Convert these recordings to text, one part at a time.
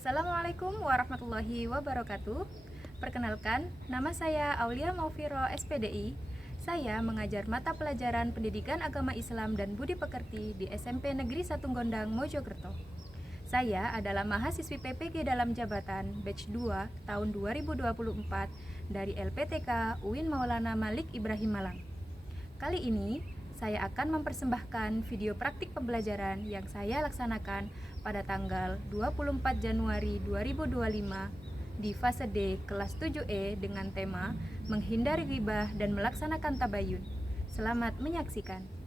Assalamualaikum warahmatullahi wabarakatuh. Perkenalkan, nama saya Aulia Maufiro SPDI. Saya mengajar mata pelajaran Pendidikan Agama Islam dan Budi Pekerti di SMP Negeri 1 Gondang, Mojokerto. Saya adalah mahasiswi PPG dalam jabatan batch 2 tahun 2024 dari LPTK UIN Maulana Malik Ibrahim Malang. Kali ini saya akan mempersembahkan video praktik pembelajaran yang saya laksanakan pada tanggal 24 Januari 2025 di fase D kelas 7E dengan tema menghindari ghibah dan melaksanakan tabayun. Selamat menyaksikan.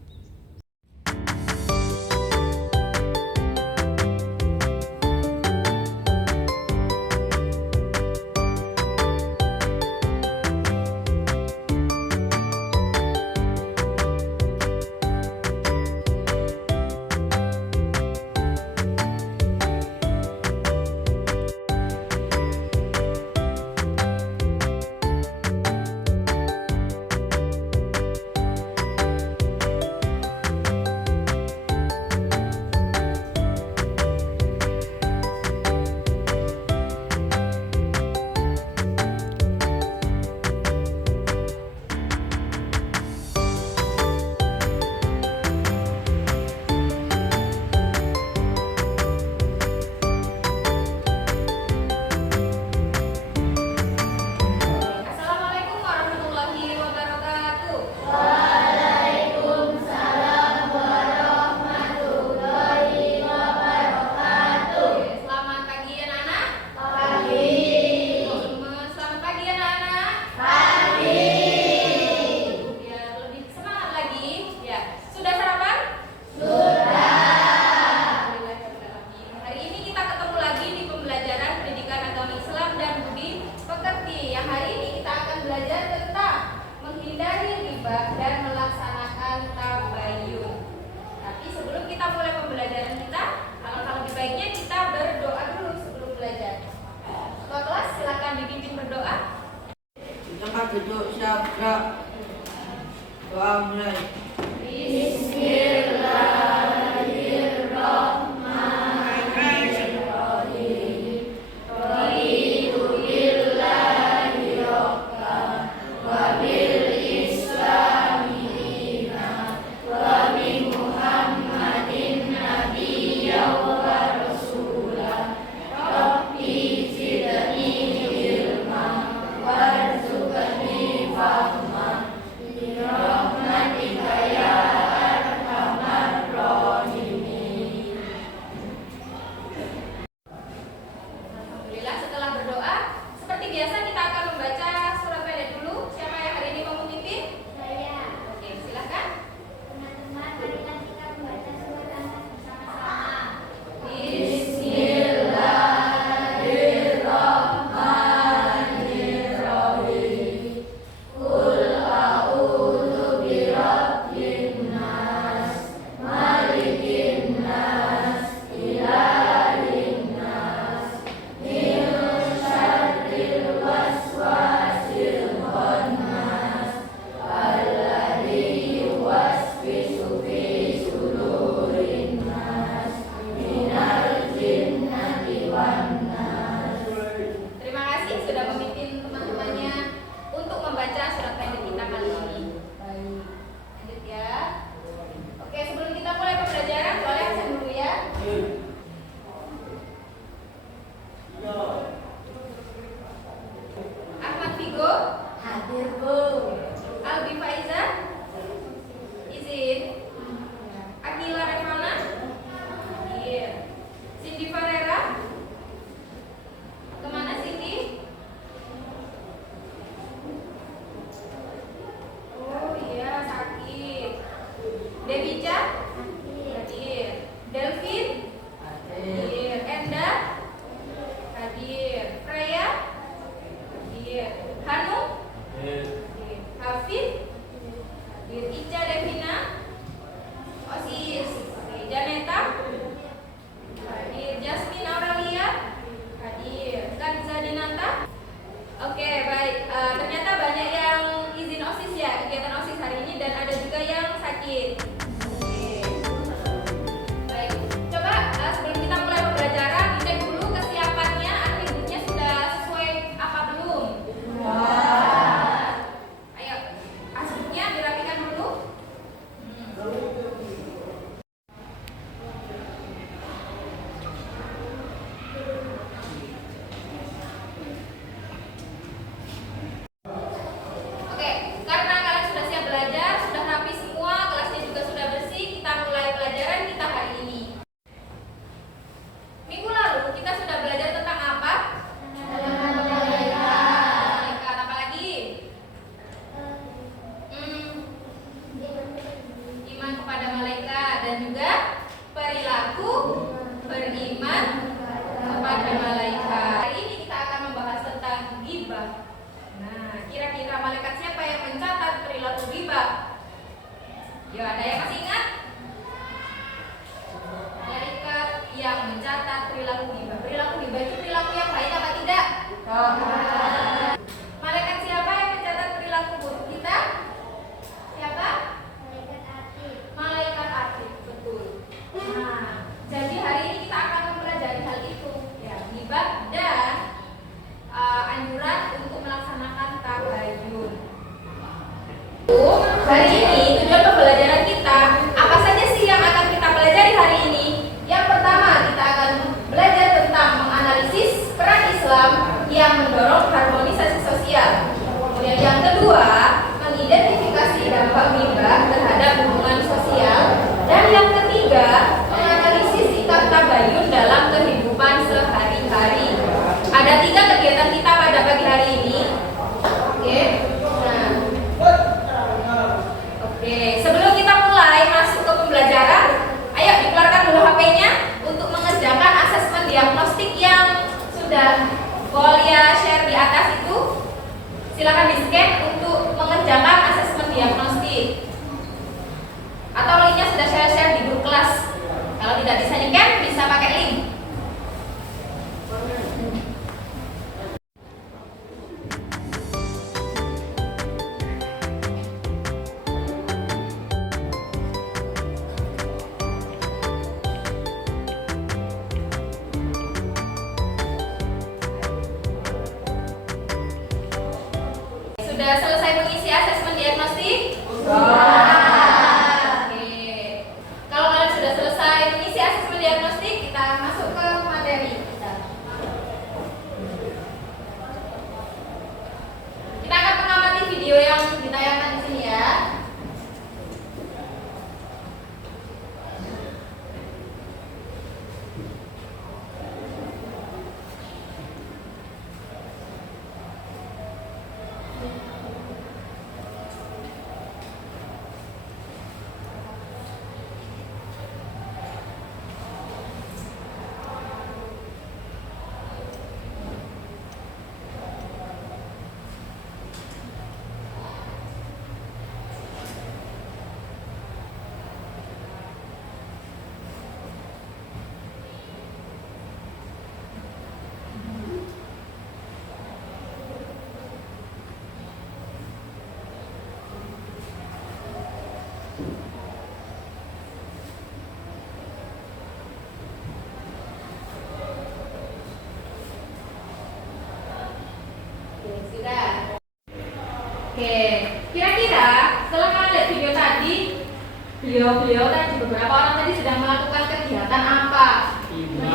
beliau tadi, beberapa orang tadi sedang melakukan kegiatan apa? Iya.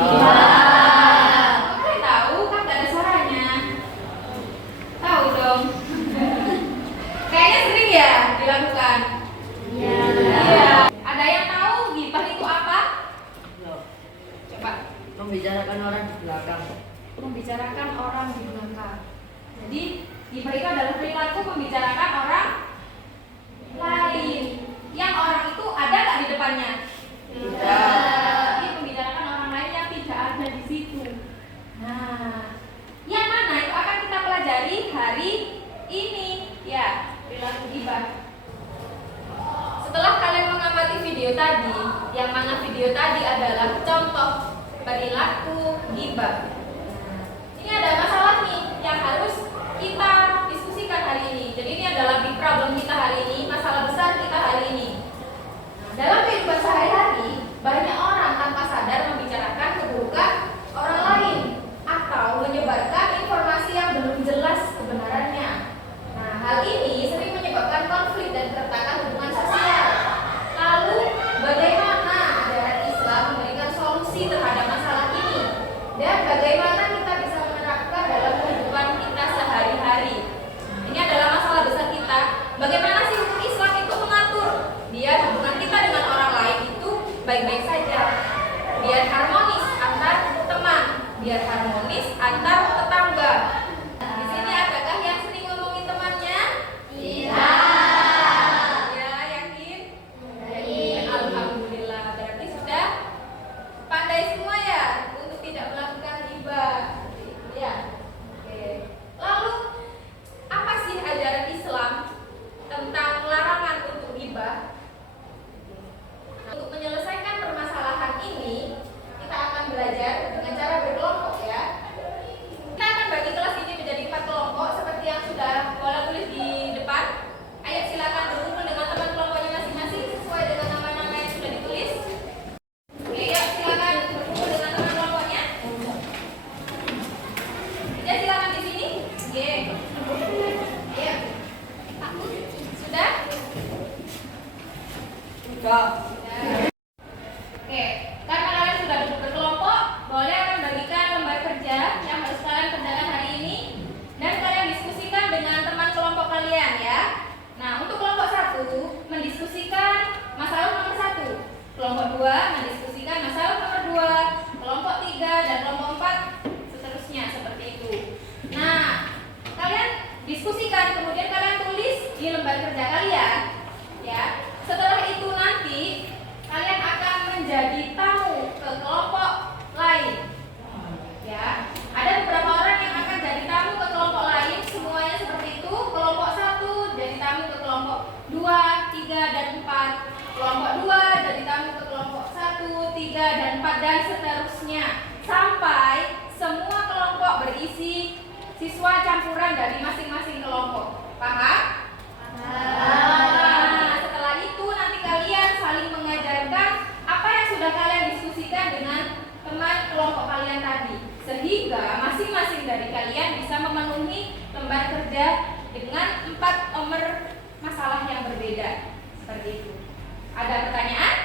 Kalian tahu kan gak ada suaranya. Tahu dong. Kayaknya sering ya dilakukan. Iya. Ada yang tahu ghibah itu apa? Coba. Membicarakan orang di belakang. Membicarakan orang di belakang. Jadi ghibah itu adalah perilaku membicarakan orang lain. Yang orang itu ada nggak di depannya? Tidak. Dia membicarakan orang lain yang tidak ada di situ. Nah, yang mana itu akan kita pelajari hari ini, ya, perilaku ghibah. Setelah kalian mengamati video tadi, yang mana video tadi adalah contoh perilaku ghibah. Ini ada masalah nih yang harus kita diskusikan hari ini. Jadi ini adalah big problem kita hari ini, masalah besar kita hari ini. Nah, dalam kehidupan sehari-hari, banyak orang tanpa sadar membicarakan keburukan orang lain atau menyebarkan informasi yang belum jelas kebenarannya. Nah, hal ini sering menyebabkan konflik dan keretakan hubungan sosial. Lalu, bagaimana ajaran Islam memberikan solusi terhadap masalah ini? Dan bagaimana kita bisa menerapkan dalam kehidupan kita sehari-hari? Ini adalah masalah besar kita. Bagaimana sih hukum Islam itu mengatur biar hubungan kita dengan orang lain itu baik-baik saja, biar harmonis antar teman, biar harmonis antar tetangga. Di sini adakah yang sering ngomongin temannya? Tidak. Ya, yakin? Yakin. Alhamdulillah. Berarti sudah pandai semua ya untuk tidak melakukan ghibah. Ya. Oke. Lalu apa sih ajaran Islam tentang larangan untuk ghibah? Untuk menyelesaikan permasalahan ini, kita akan belajar dengan cara berkelompok ya. Kita akan bagi kelas ini menjadi 4 kelompok seperti yang sudah Bola tulis di depan. Ayo silakan berkumpul dengan teman kelompoknya masing-masing sesuai dengan nama-nama yang sudah ditulis. Oke, yuk silakan berkumpul dengan teman kelompoknya. Ya, silakan di sini. Oke. Ya. Sudah? Sudah. Oke, karena kalian sudah duduk berkelompok, boleh akan bagikan lembar kerja yang harus kalian kerjakan hari ini dan kalian diskusikan dengan teman kelompok kalian ya. Nah, untuk kelompok 1 mendiskusikan masalah nomor 1, kelompok 2 mendiskusikan masalah nomor 2, kelompok 3 dan kelompok 4 seterusnya seperti itu. Nah, kalian diskusikan kemudian kalian tulis di lembar kerja kalian ya. Setelah itu nanti kalian akan menjadi tamu ke kelompok lain. Ya, ada beberapa orang yang akan jadi tamu ke kelompok lain, semuanya seperti itu. Kelompok 1 jadi tamu ke kelompok 2, 3 dan 4. Kelompok 2 jadi tamu ke kelompok 1, 3 dan 4 dan seterusnya. Sampai semua kelompok berisi siswa campuran dari masing-masing kelompok. Paham? Nah, setelah itu nanti kalian saling mengajarkan apa yang sudah kalian diskusikan dengan teman kelompok kalian tadi, sehingga masing-masing dari kalian bisa memenuhi lembar kerja dengan 4 nomor masalah yang berbeda. Seperti itu. Ada pertanyaan?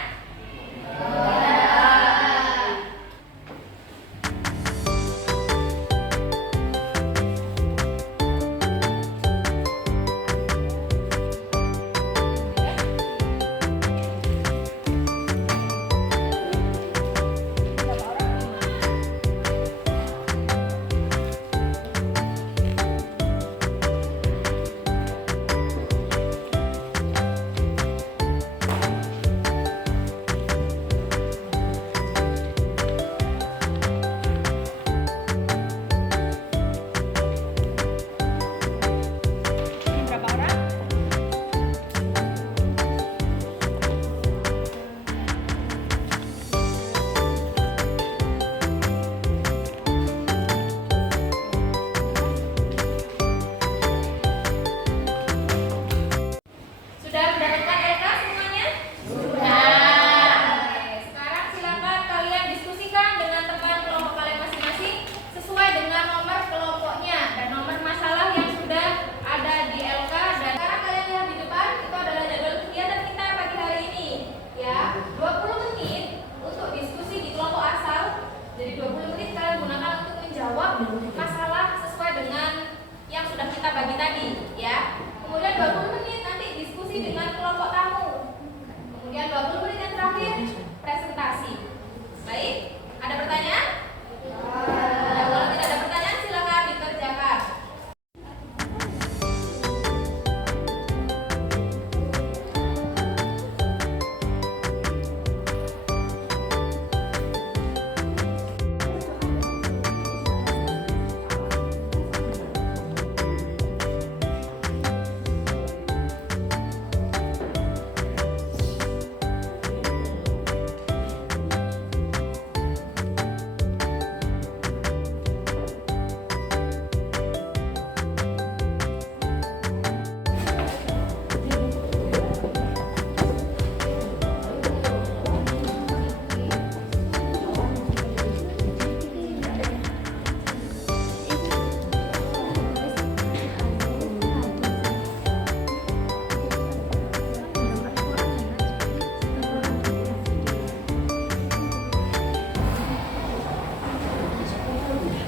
bagi tadi, ya. Kemudian 20 menit nanti diskusi dengan kelompok tamu. Kemudian 20 menit yang terakhir presentasi. Baik, ada pertanyaan? Ya, kalau tidak ada pertanyaan silakan dikerjakan.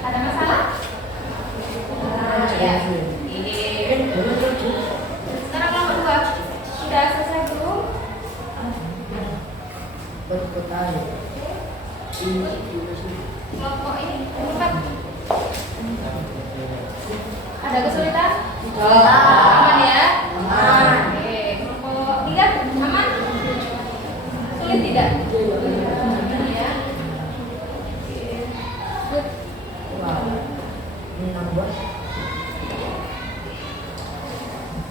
Ada masalah? Ya. Ini. Sekarang kelompok 2 sudah selesai belum? Kelompok ini 4 ada kesulitan? Aman ya? Aman. Oke, kelompok 3 aman? Sulit tidak? Ya. Good.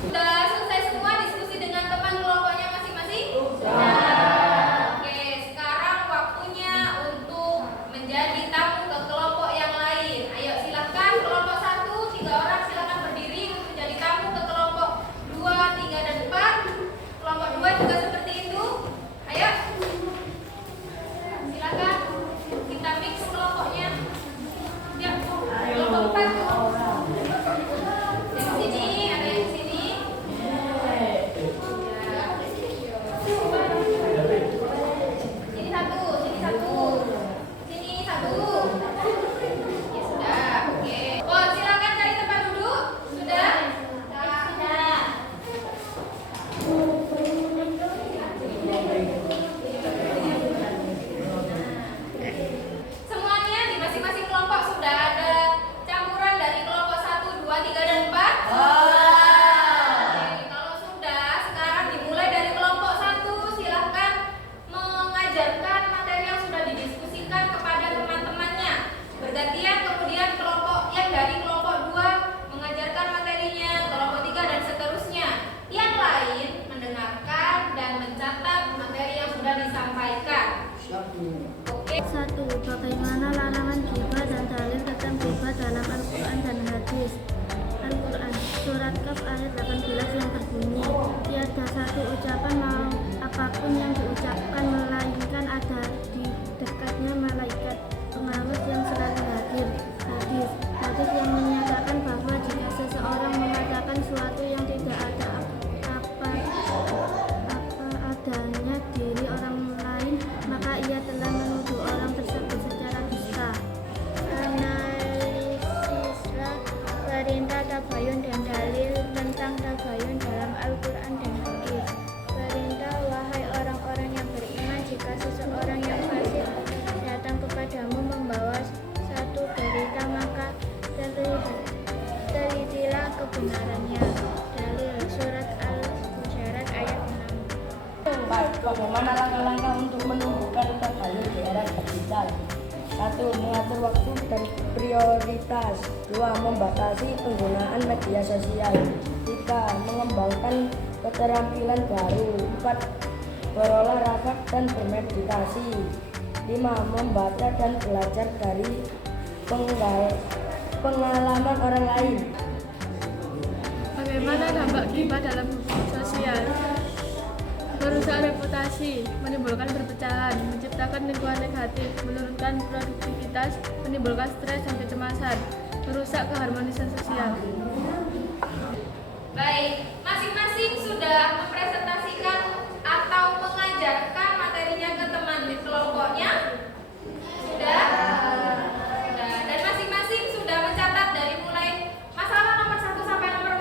Sudah selesai semua diskusi dengan teman kelompoknya masing-masing? Sudah. Oke, sekarang waktunya untuk menjadi tamu ke kelompok yang lain. Ayo silakan kelompok 1, 3 orang silakan berdiri untuk menjadi tamu ke kelompok 2, 3 dan 4. Kelompok 2 juga seperti itu. Ayo. Silakan kita mix kelompoknya. Ya, kelompok 4. Yang sini, ada yang sini. Sini satu, sini satu, sini satu. Ya sudah, oke. Oh, silakan cari tempat duduk. Sudah? Sudah. Semuanya di masing-masing kelompok sudah ada campuran dari kelompok 1, 2, 3 dan 4. Oke, kalau sudah, sekarang dimulai dari kelompok 1. Silahkan mengajarkan materi yang sudah didiskusikan kepada teman-temannya. Bergantian kemudian kelompok yang dari kelompok 2 mengajarkan materinya, kelompok 3 dan seterusnya. Yang lain mendengarkan dan mencatat materi yang sudah disampaikan. Oke. 1. Bagaimana larangan ghibah dan dalil tentang ghibah dalam Al-Quran dan hadis? Al-Quran Surat Kaf ayat 18 yang berbunyi, tiada satu ucapan mau apapun yang diucapkan melainkan ada di dekatnya malaikat pengawas yang selalu hadir. Hadis yang menyatakan bahwa jika seseorang mengatakan sesuatu yang tidak ada apa adanya diri orang lain, maka ia telah menuduh orang tersebut secara dusta. Analisislah perintah tabayun dan dalil tentang tabayun dalam Al-Quran dan hadis. Perintah, wahai orang-orang yang beriman, jika seseorang yang fasik datang kepadamu membawa satu berita, maka telitilah kebenarannya. Dalil surat Al-Hujurat ayat 6. Bagaimana langkah-langkah untuk menumbuhkan tabayun di era digital? 1. Mengatur waktu dan prioritas. 2. Membatasi penggunaan media sosial. 3. Mengembangkan keterampilan baru. 4. Berolahraga dan bermeditasi. 5. Membaca dan belajar dari pengalaman orang lain. Bagaimana dampak ghibah dalam hubungan sosial? Merusak reputasi, menimbulkan perpecahan, menciptakan lingkungan negatif, menurunkan produktivitas, menimbulkan stres dan kecemasan, merusak keharmonisan sosial. Baik, masing-masing sudah mempresentasikan atau mengajarkan materinya ke teman di kelompoknya? Sudah? Sudah. Dan masing-masing sudah mencatat dari mulai masalah nomor 1 sampai nomor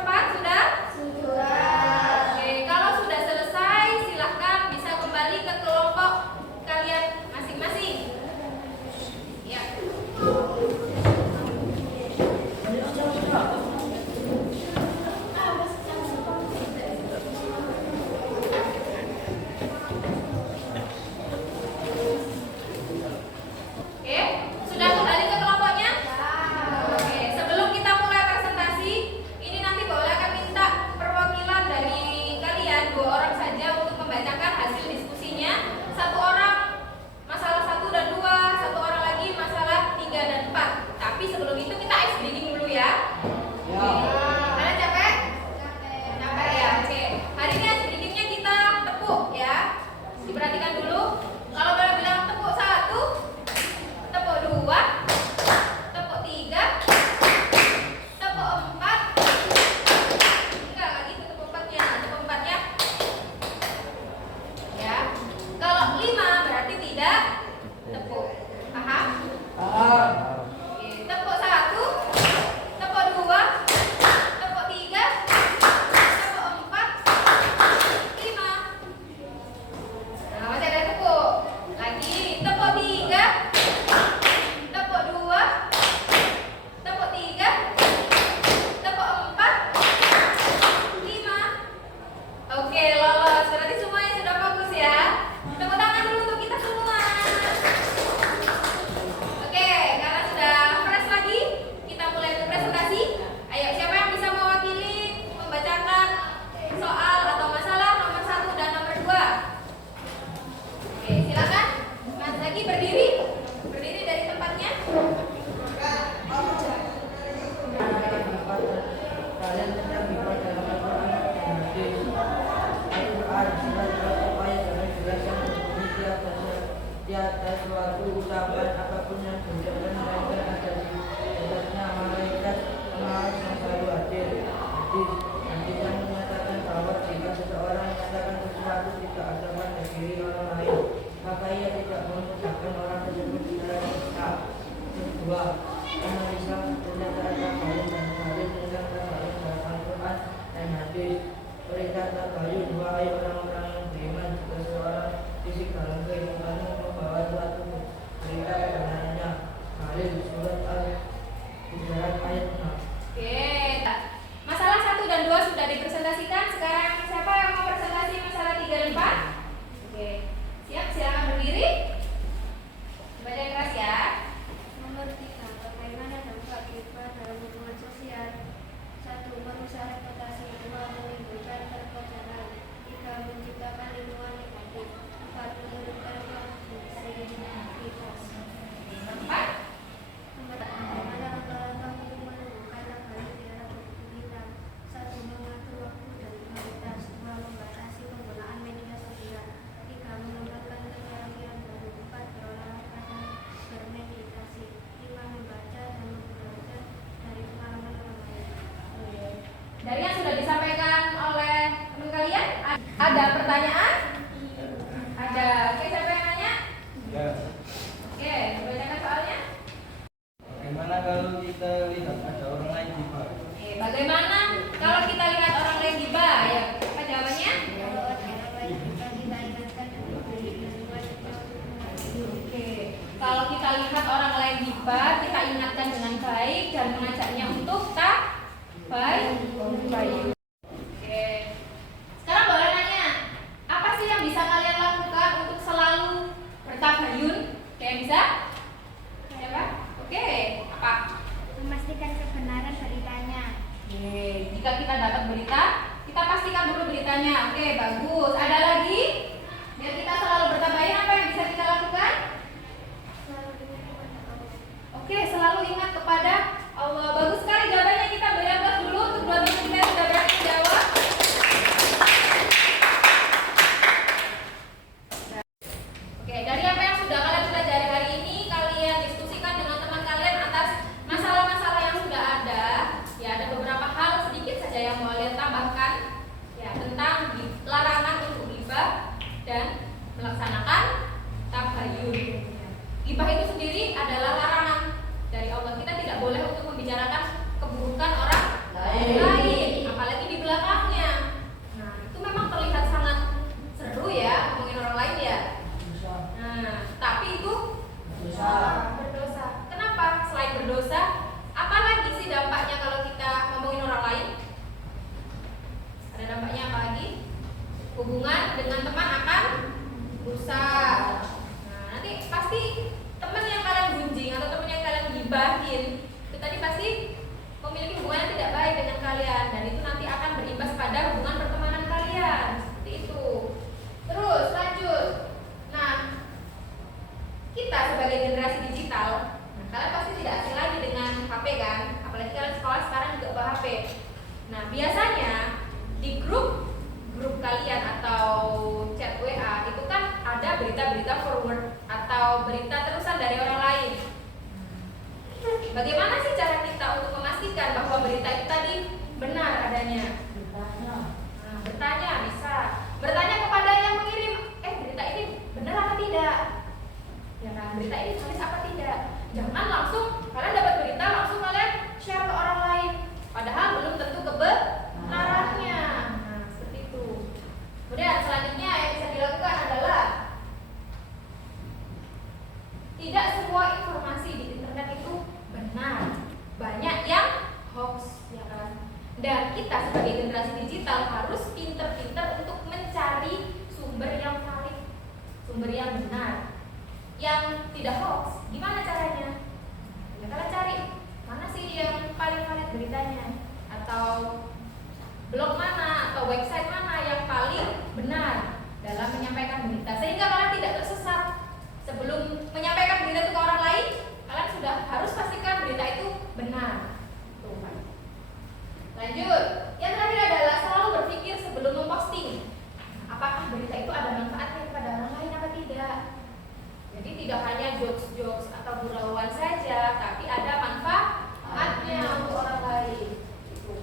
Dalil surat Al-Hujurat ayat 6. Oke, masalah 1 dan 2 sudah dipresentasikan. Sekarang siapa yang mau presentasi masalah 3 dan 4? Oke, siap, silakan berdiri. Baca yang keras ya. Nomor 3. Bagaimana dampak ghibah dalam hubungan sosial? 1. Merusak reputasi. 2. Menimbulkan perpecahan. 3. Menciptakan lingkungan negatif. 4. Menurunkan produktivitas. 4. Nomor 4. Bagaimana langkah-langkah untuk menumbuhkan lembaga dalam produktivitas? 1. Mengatur waktu dan prioritas. 2. Membatasi penggunaan media sosial. 3. Mengembangkan keterampilan baru. 4. Berolahraga dan bermeditasi. 5. Membaca dan belajar dari pengalaman orang lain. Dari yang sudah disampaikan oleh teman kalian, ada pertanyaan? Ada. Oke, siapa yang nanya? Ya, Oke, bacakan soalnya. bagaimana kalau kita lihat ada orang lain gibah? Oke, bagaimana kalau kita lihat orang lain gibah? Ya, apa jawabannya? Kalau ada orang lain kita ingatkan dengan baik dan wajibnya untuk mengasihi. Oke, kalau kita lihat orang lain gibah, kita ingatkan dengan baik dan mengajaknya untuk baik. Oke, sekarang boleh nanya, apa sih yang bisa kalian lakukan untuk selalu bertabayun? Oke, bisa? Siapa? Oke, apa? Memastikan kebenaran beritanya. Oke, jika kita dapat berita, kita pastikan dulu beritanya. Oke, bagus. Ada lagi? Biar kita selalu bertabayun, apa yang bisa kita lakukan? Selalu ingat kepada Allah. Oke, selalu ingat kepada Allah. Bagus sekali jawabannya. Kita beri aplaus dulu untuk dua teman kita yang sudah berani menjawab. Oke, dari apa yang sudah kalian pelajari hari ini, kalian diskusikan dengan teman kalian atas masalah-masalah yang sudah ada. Ya, ada beberapa hal sedikit saja yang mau kalian tambahkan. Ya, tentang larangan untuk ghibah dan melaksanakan tabayun. Ghibah itu sendiri adalah larangan dari Allah. Kita tidak boleh untuk membicarakan keburukan orang lain, apalagi di belakangnya. Nah, itu memang terlihat sangat seru ya, ngomongin orang lain ya. Nah, tapi itu berdosa. Kenapa? Selain berdosa, apa lagi sih dampaknya kalau kita ngomongin orang lain? Ada dampaknya apa lagi? Hubungan dengan teman akan rusak. Nah, nanti pasti teman yang kalian gunjing atau teman yang kalian gibahin itu tadi pasti memiliki hubungan yang tidak baik dengan kalian, dan itu nanti akan berimbas pada hubungan pertemanan kalian. Seperti itu. Terus lanjut. Nah, kita sebagai generasi digital, nah, kalian pasti tidak asing lagi dengan HP kan? Apalagi kalian sekolah sekarang juga bawa HP. Nah, biasanya di grup kalian atau chat WA itu kan ada berita-berita forward atau berita terusan dari orang lain. Bagaimana sih cara kita untuk memastikan bahwa berita itu tadi benar adanya? Nah, bertanya bisa. Bertanya kepada yang mengirim, berita ini benar apa tidak? Ya kan, berita ini tulis apa tidak? Jangan langsung kalian dapat berita langsung kalian share ke orang lain, padahal belum tentu kebenarannya. Nah, seperti itu. Kemudian selanjutnya yang bisa dilakukan adalah tidak semua informasi di internet itu benar. Banyak yang hoax, ya kan? Dan kita sebagai generasi digital harus pinter-pinter untuk mencari sumber yang valid, sumber yang benar, yang tidak hoax. Gimana caranya? Ya, kalian cari mana sih yang paling valid beritanya, atau blog mana atau website mana yang paling benar dalam menyampaikan berita, sehingga kalian tidak tersesat. Sebelum menyampaikan berita itu ke orang lain, kalian sudah harus pastikan berita itu benar. Tuh, kan. Lanjut, yang terakhir adalah selalu berpikir sebelum memposting. Apakah berita itu ada manfaatnya kepada orang lain atau tidak? Jadi tidak hanya jokes-jokes atau gurauan saja, tapi ada manfaatnya untuk orang lain. Gitu.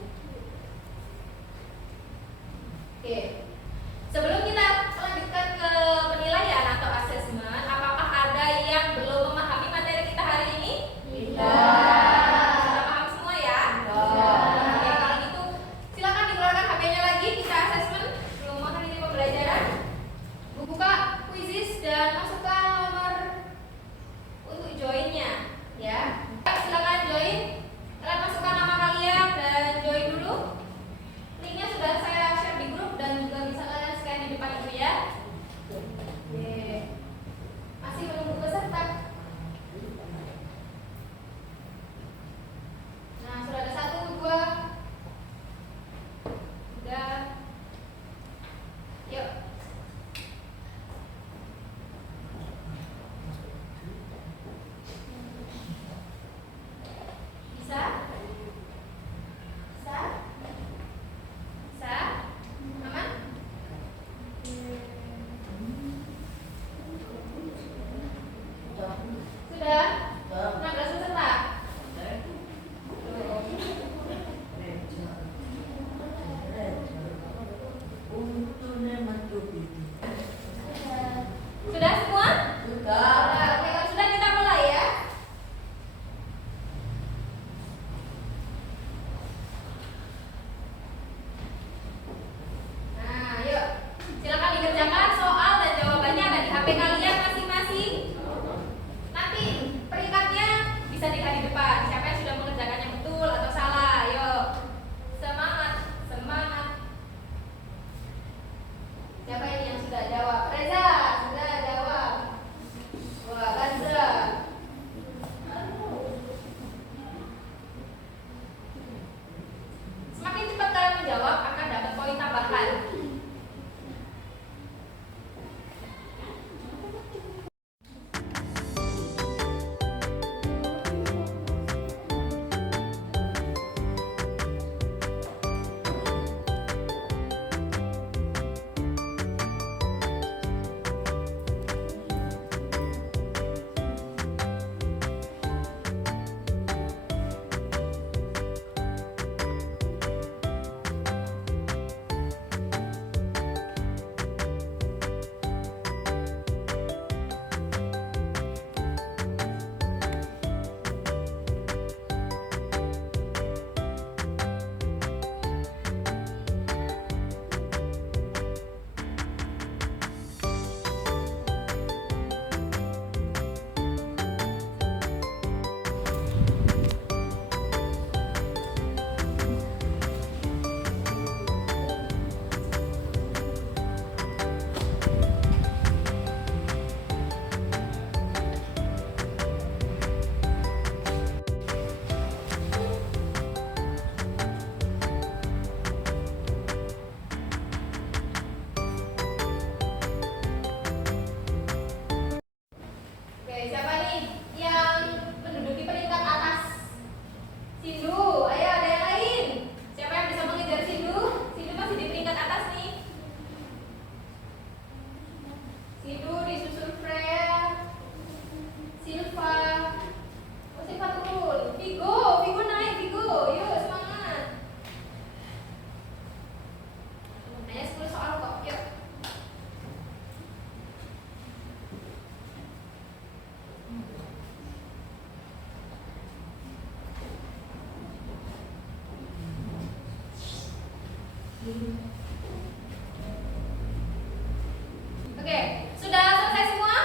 Oke, sudah selesai semua?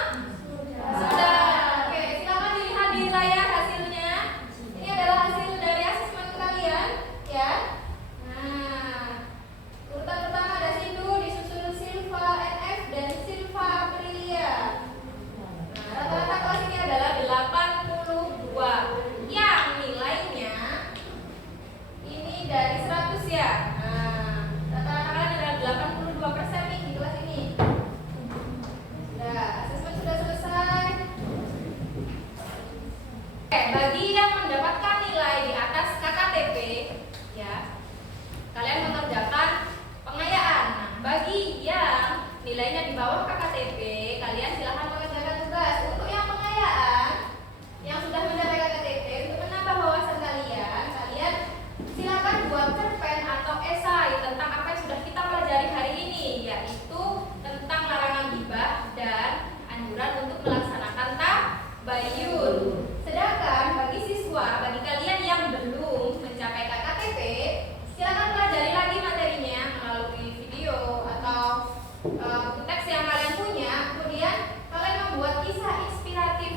Sudah. Oke, silakan dilihat di layar hasilnya. Ini adalah hasil dari asesmen kalian, ya. Nah, urutan pertama ada Sindu, disusul Silva NF dan Silva Aprilia. Nah, rata-rata kelas ini adalah 82 yang nilainya ini dari 100 ya. Nah, rata-rata kalian adalah 82% nih di kelas ini. Sudah, asesmen sudah selesai. Oke, bagi yang mendapatkan nilai di atas KKTP, ya, kalian mengerjakan pengayaan. Nah, bagi yang nilainya di bawah KKTP, kalian silahkan mengerjakan tugas. Untuk yang pengayaan, yang sudah mencapai KKTP, untuk menambah wawasan kalian, kalian silakan buat cerpen atau esai tentang apa yang sudah kita pelajari hari ini, yaitu tentang larangan gibah dan anjuran untuk melaksanakan tabayun. Sedangkan bagi siswa, bagi kalian yang belum mencapai KKTP, silakan pelajari lagi materinya melalui video atau buku teks yang kalian punya. Kemudian kalian membuat kisah inspiratif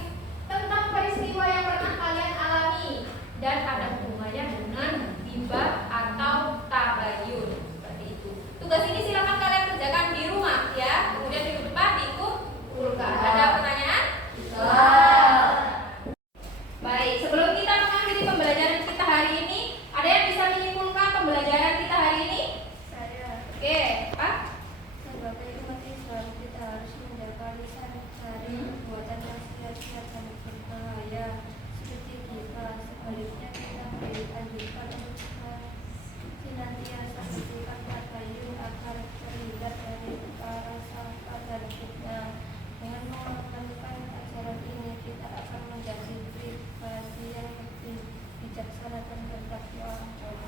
tentang peristiwa yang pernah kalian alami dan ada hubungannya dengan gibah atau tabayun. Seperti itu. Tugas ini silakan kalian kerjakan di rumah, ya. Kemudian minggu depan dikumpulkan. Ada pertanyaan? Baik, sebelum kita mengakhiri pembelajaran kita hari ini, ada yang bisa menyimpulkan pembelajaran kita hari ini? Saya Oke, Pak. sebagai umat Islam kita harus menjaga lisan dari perbuatan yang sia-sia dan berbahaya seperti gibah. Sebaliknya kita dianjurkan untuk senantiasa bersikap tabayun agar terhindar dari perkara sangka dan fitnah. Dengan mengamalkan ajaran ini, kita akan menjadi pribadi yang lebih bijaksana dan bertakwa.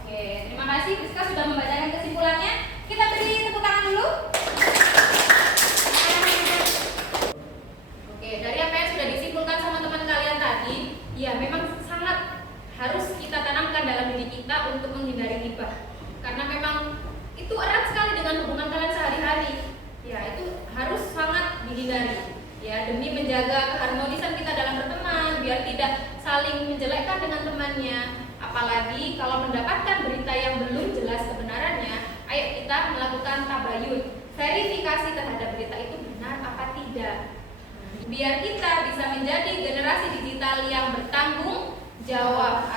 Oke, terima kasih Rizka sudah membacakan kesimpulannya. Kita beri tepuk tangan dulu. Oke, dari apa yang sudah disimpulkan sama teman kalian tadi, ya memang sangat harus kita tanamkan dalam diri kita untuk menghindari gibah. Karena memang itu erat sekali dengan hubungan kalian sehari-hari. Ya, itu harus sangat dihindari. Ya, demi menjaga keharmonisan kita dalam berteman, biar tidak saling menjelekkan dengan temannya. Apalagi kalau mendapatkan berita yang belum jelas kebenarannya, ayo kita melakukan tabayun, verifikasi terhadap berita itu benar apa tidak. Biar kita bisa menjadi generasi digital yang bertanggung jawab.